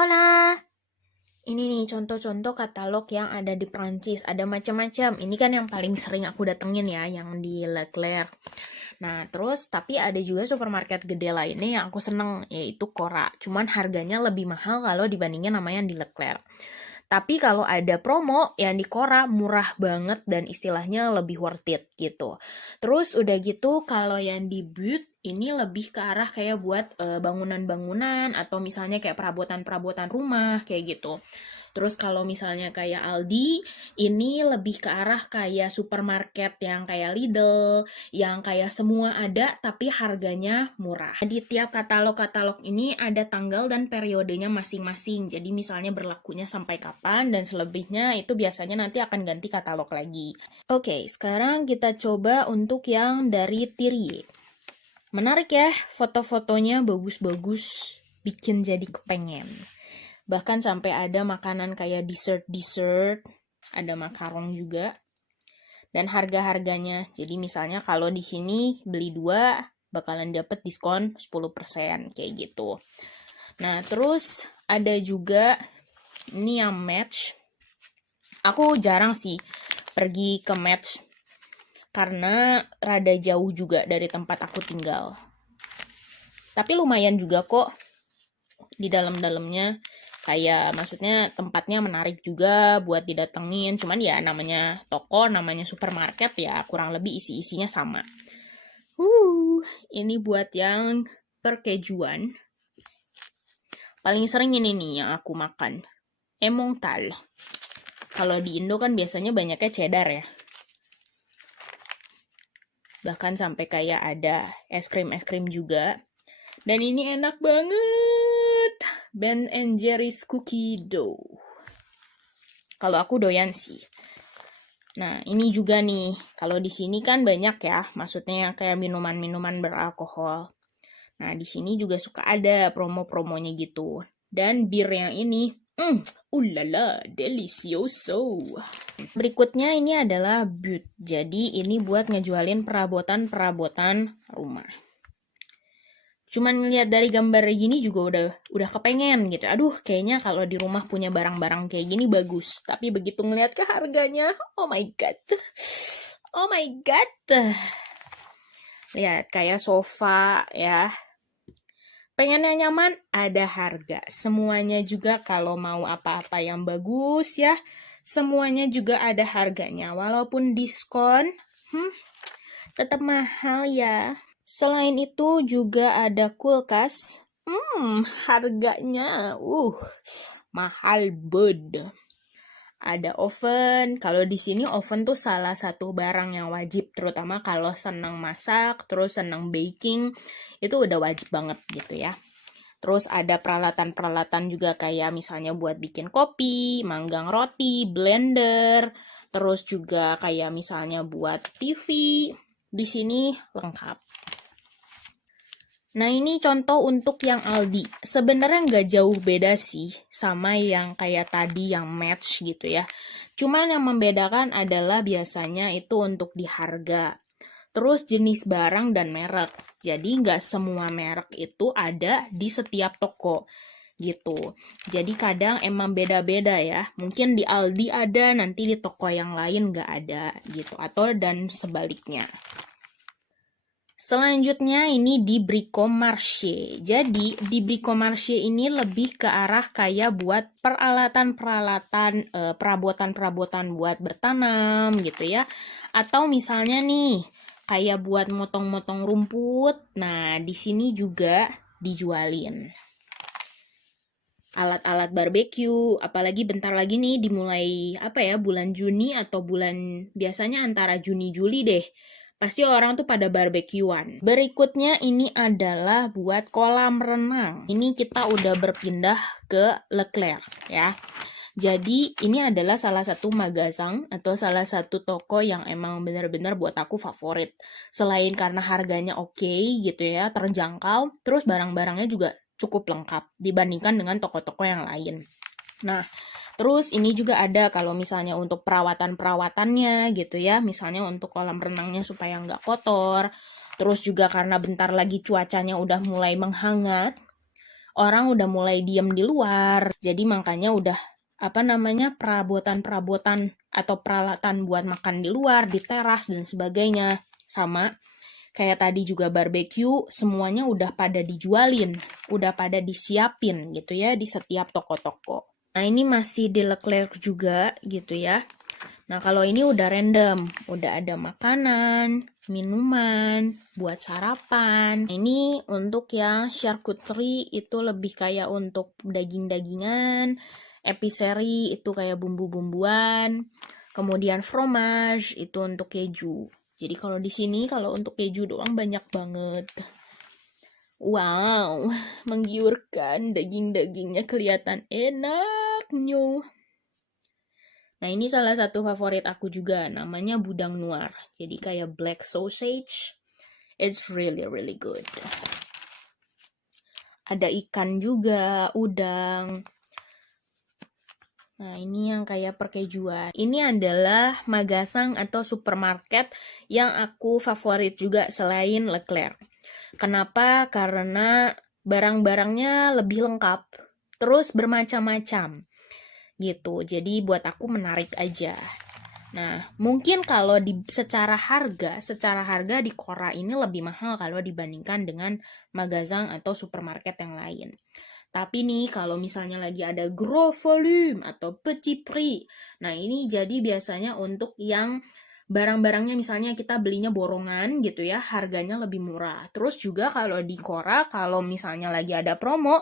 Hola, ini nih contoh-contoh katalog yang ada di Prancis. Ada macam-macam. Ini kan yang paling sering aku datengin ya, yang di Leclerc. Nah, terus tapi ada juga supermarket gede lainnya yang aku seneng, yaitu Cora. Cuman harganya lebih mahal kalau dibandingin sama yang di Leclerc. Tapi kalau ada promo yang di Cora murah banget dan istilahnya lebih worth it gitu. Terus udah gitu kalau yang di But ini lebih ke arah kayak buat bangunan-bangunan atau misalnya kayak perabotan-perabotan rumah kayak gitu. Terus kalau misalnya kayak Aldi, ini lebih ke arah kayak supermarket yang kayak Lidl, yang kayak semua ada tapi harganya murah. Di tiap katalog-katalog ini ada tanggal dan periodenya masing-masing. Jadi misalnya berlakunya sampai kapan dan selebihnya itu biasanya nanti akan ganti katalog lagi. Oke, sekarang kita coba untuk yang dari Tirie. Menarik ya, foto-fotonya bagus-bagus, bikin jadi kepengen. Bahkan sampai ada makanan kayak dessert-dessert, ada makaron juga. Dan harga-harganya. Jadi misalnya kalau di sini beli 2 bakalan dapet diskon 10% kayak gitu. Nah, terus ada juga ini yang match. Aku jarang sih pergi ke match karena rada jauh juga dari tempat aku tinggal. Tapi lumayan juga kok di dalam-dalamnya. Kayak maksudnya tempatnya menarik juga buat didatengin. Cuman ya namanya toko, namanya supermarket ya kurang lebih isi-isinya sama. Ini buat yang perkejuan. Paling sering ini nih yang aku makan. Emmental. Kalau di Indo kan biasanya banyaknya cheddar ya. Bahkan sampai kayak ada es krim juga. Dan ini enak banget. Ben & Jerry's Cookie Dough. Kalau aku doyan sih. Nah, ini juga nih. Kalau di sini kan banyak ya, maksudnya kayak minuman-minuman beralkohol. Nah, di sini juga suka ada promo-promonya gitu. Dan bir yang ini, ulala, delicioso. Berikutnya ini adalah But. Jadi ini buat ngejualin perabotan-perabotan rumah. Cuman ngeliat dari gambar gini juga udah kepengen gitu. Aduh, kayaknya kalau di rumah punya barang-barang kayak gini bagus. Tapi begitu ngeliat ke harganya, oh my god. Oh my god. Lihat kayak sofa ya. Pengennya nyaman, ada harga. Semuanya juga kalau mau apa-apa yang bagus ya, semuanya juga ada harganya. Walaupun diskon, tetap mahal ya. Selain itu juga ada kulkas. Harganya mahal bed. Ada oven. Kalau di sini oven tuh salah satu barang yang wajib, terutama kalau senang masak, terus senang baking, itu udah wajib banget gitu ya. Terus ada peralatan-peralatan juga kayak misalnya buat bikin kopi, manggang roti, blender, terus juga kayak misalnya buat TV. Di sini lengkap. Nah, ini contoh untuk yang Aldi. Sebenarnya nggak jauh beda sih sama yang kayak tadi yang match gitu ya. Cuman yang membedakan adalah biasanya itu untuk di harga. Terus jenis barang dan merek. Jadi nggak semua merek itu ada di setiap toko gitu. Jadi kadang emang beda-beda ya. Mungkin di Aldi ada, nanti di toko yang lain nggak ada gitu. Atau dan sebaliknya. Selanjutnya ini di Bricomarché. Jadi di Bricomarché ini lebih ke arah kayak buat peralatan-peralatan, perabotan-perabotan buat bertanam gitu ya. Atau misalnya nih kayak buat motong-motong rumput. Nah, di sini juga dijualin. Alat-alat barbeque, apalagi bentar lagi nih dimulai bulan Juni atau biasanya antara Juni-Juli deh. Pasti orang tuh pada barbekyuan. Berikutnya ini adalah buat kolam renang. Ini kita udah berpindah ke Leclerc ya. Jadi ini adalah salah satu magazang atau salah satu toko yang emang benar-benar buat aku favorit. Selain karena harganya oke gitu ya, terjangkau, terus barang-barangnya juga cukup lengkap dibandingkan dengan toko-toko yang lain. Nah, terus ini juga ada kalau misalnya untuk perawatan-perawatannya gitu ya. Misalnya untuk kolam renangnya supaya nggak kotor. Terus juga karena bentar lagi cuacanya udah mulai menghangat. orang udah mulai diem di luar. Jadi makanya udah perabotan-perabotan atau peralatan buat makan di luar, di teras dan sebagainya. Sama kayak tadi juga barbecue, semuanya udah pada dijualin, udah pada disiapin gitu ya di setiap toko-toko. Nah, ini masih di Leclerc juga gitu ya. Nah, kalau ini udah random, udah ada makanan, minuman, buat sarapan. Nah, ini untuk yang charcuterie itu lebih kayak untuk daging-dagingan, épicerie itu kayak bumbu-bumbuan, kemudian fromage itu untuk keju. Jadi kalau di sini kalau untuk keju doang banyak banget. Wow, menggiurkan, daging-dagingnya kelihatan enaknya. Nah, ini salah satu favorit aku juga, namanya budang noir. Jadi kayak black sausage. It's really really good. Ada ikan juga, udang. Nah, ini yang kayak perkejuan. Ini adalah Magasang atau supermarket yang aku favorit juga selain Leclerc. Kenapa? Karena barang-barangnya lebih lengkap, terus bermacam-macam gitu. Jadi buat aku menarik aja. Nah, mungkin kalau secara harga di Cora ini lebih mahal kalau dibandingkan dengan Magasang atau supermarket yang lain. Tapi nih, kalau misalnya lagi ada gros volume atau petit prix, nah ini jadi biasanya untuk yang barang-barangnya misalnya kita belinya borongan gitu ya, harganya lebih murah. Terus juga kalau di Cora, kalau misalnya lagi ada promo,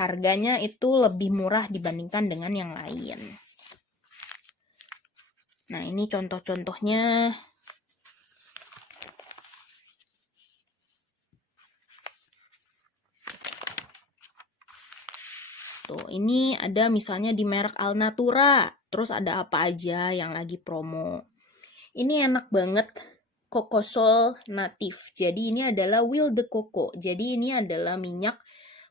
harganya itu lebih murah dibandingkan dengan yang lain. Nah, ini contoh-contohnya. Tuh, ini ada misalnya di merek Alnatura. Terus ada apa aja yang lagi promo. Ini enak banget. Cocosol natif. Jadi ini adalah Huile de Coco. Jadi ini adalah minyak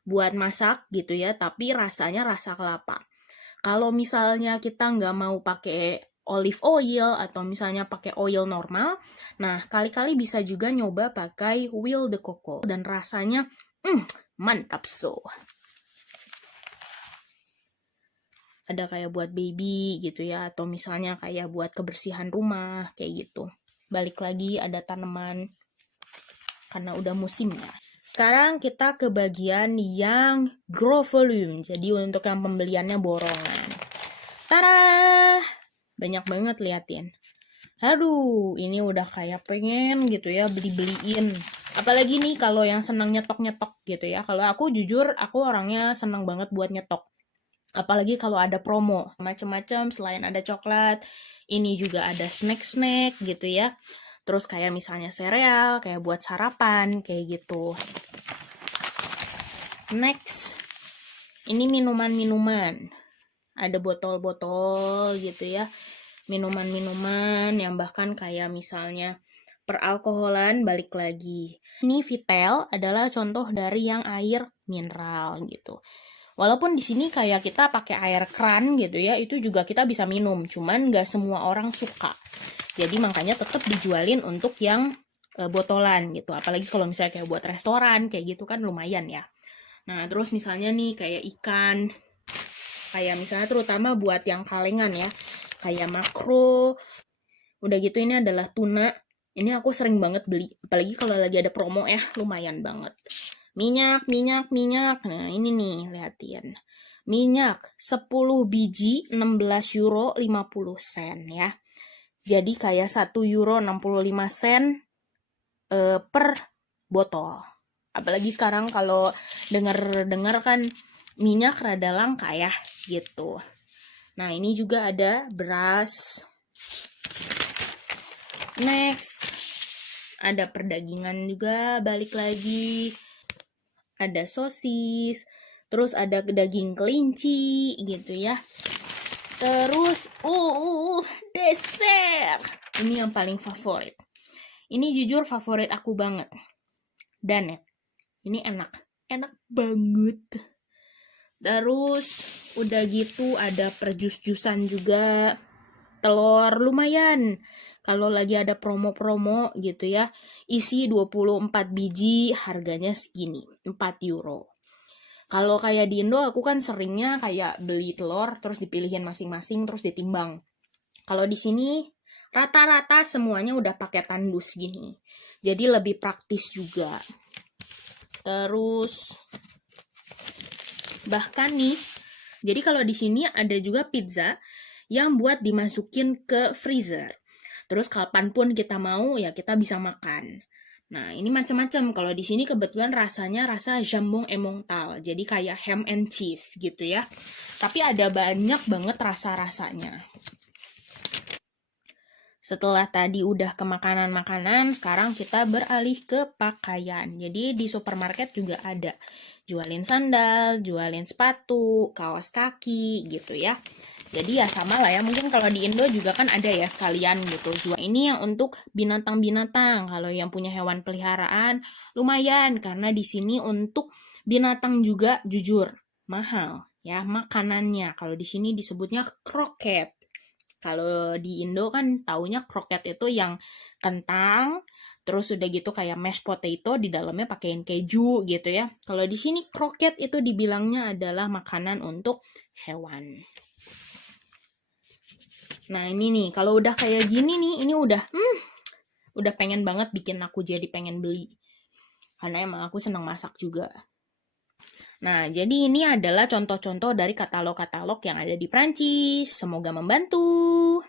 buat masak gitu ya. Tapi rasanya rasa kelapa. Kalau misalnya kita nggak mau pakai olive oil atau misalnya pakai oil normal, nah kali-kali bisa juga nyoba pakai Huile de Coco. Dan rasanya mantap so. Ada kayak buat baby gitu ya, atau misalnya kayak buat kebersihan rumah, kayak gitu. Balik lagi ada tanaman, karena udah musimnya. Sekarang kita ke bagian yang gros volume, jadi untuk yang pembeliannya borongan. Tada! Banyak banget liatin. Aduh, ini udah kayak pengen gitu ya beli-beliin. Apalagi nih kalau yang senang nyetok-nyetok gitu ya. Kalau aku jujur, aku orangnya senang banget buat nyetok. Apalagi kalau ada promo, macam-macam selain ada coklat, ini juga ada snack-snack gitu ya. Terus kayak misalnya sereal, kayak buat sarapan, kayak gitu. Next, ini minuman-minuman. Ada botol-botol gitu ya. Minuman-minuman yang bahkan kayak misalnya peralkoholan balik lagi. Ini Vitel adalah contoh dari yang air mineral gitu. Walaupun di sini kayak kita pakai air kran gitu ya, itu juga kita bisa minum, cuman nggak semua orang suka. Jadi makanya tetap dijualin untuk yang botolan gitu. Apalagi kalau misalnya kayak buat restoran kayak gitu kan lumayan ya. Nah, terus misalnya nih kayak ikan, kayak misalnya terutama buat yang kalengan ya, kayak makro. Udah gitu ini adalah tuna. Ini aku sering banget beli, apalagi kalau lagi ada promo ya, lumayan banget. Minyak. Nah, ini nih, lihatin. Minyak 10 biji 16 euro 50 sen ya. Jadi kayak 1 euro 65 sen per botol. Apalagi sekarang kalau dengar kan minyak rada langka ya, gitu. Nah, ini juga ada beras. Next, ada perdagingan juga, balik lagi. Ada sosis, terus ada daging kelinci gitu ya. Terus dessert. Ini yang paling favorit. Ini jujur favorit aku banget. Danet. Ini enak banget. Terus udah gitu ada perjus-jusan juga. Telur lumayan. Kalau lagi ada promo-promo gitu ya, isi 24 biji, harganya segini, 4 euro. Kalau kayak di Indo aku kan seringnya kayak beli telur terus dipilihin masing-masing terus ditimbang. Kalau di sini rata-rata semuanya udah pakai tandus gini. Jadi lebih praktis juga. Terus bahkan nih, jadi kalau di sini ada juga pizza yang buat dimasukin ke freezer. Terus kapanpun kita mau ya kita bisa makan. Nah, ini macam-macam. Kalau di sini kebetulan rasanya rasa jambon emmental. Jadi kayak ham and cheese gitu ya. Tapi ada banyak banget rasa-rasanya. Setelah tadi udah ke makanan-makanan, sekarang kita beralih ke pakaian. Jadi di supermarket juga ada jualin sandal, jualin sepatu, kaos kaki gitu ya. Jadi ya sama lah ya, mungkin kalau di Indo juga kan ada ya sekalian gitu. Jual ini yang untuk binatang-binatang. Kalau yang punya hewan peliharaan lumayan karena di sini untuk binatang juga jujur mahal ya makanannya. Kalau di sini disebutnya kroket. Kalau di Indo kan taunya kroket itu yang kentang, terus udah gitu kayak mashed potato di dalamnya pakein keju gitu ya. Kalau di sini kroket itu dibilangnya adalah makanan untuk hewan. Nah ini nih, kalau udah kayak gini nih, ini udah pengen banget bikin aku jadi pengen beli. Karena emang aku senang masak juga. Nah, jadi ini adalah contoh-contoh dari katalog-katalog yang ada di Prancis. Semoga membantu.